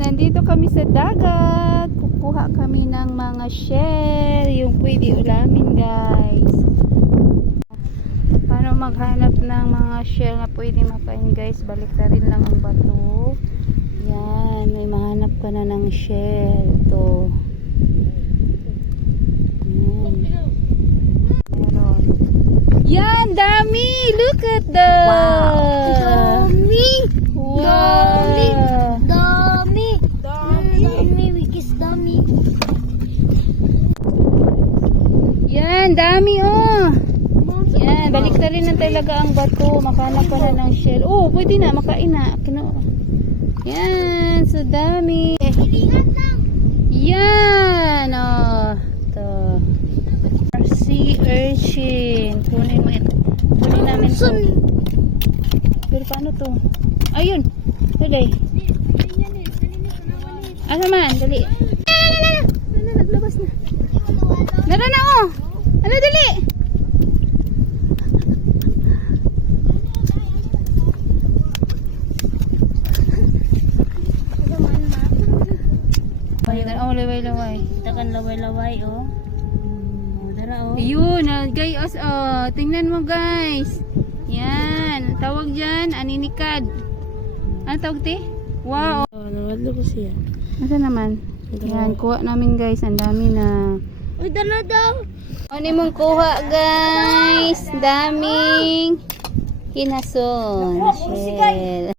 Nandito kami sa dagat. Kukuha kami ng mga shell. Yung pwede ulamin guys. Paano maghanap ng mga shell na pwede makain guys? Balik na rin lang ang bato. Yan. May mahanap ka na ng shell. Ito. Yan. Yan! Dami! Look at the! Dami! Wow! Dami! Dami! Wikis dami. Yan, dami oh. Yan, balik na rin na talaga ang bato. Makahanap ka na ng shell. Oh, pwede na, makain na. Kino. Yan, so dami. Yan, oh. Ito. Sea urchin. Kunin mo ito. Kunin namin ito. Pero paano to? Ayun. Tuloy. Asa man? Dali. Naglabas na. Nara na oh. Ano dali? Oh, laway-laway. Kita kan laway-laway oh. Oh, dara oh. Ayun, uh, guys, oh, tingnan mo guys. Yan, tawag dyan, aninikad. Ano tawag ti? Wow. Oh, nawadlo ko siya. Asa naman? Yan, kuha namin guys, ang dami na. Uy, dala daw. Ano mong kuha guys? Daming kinason. Shell.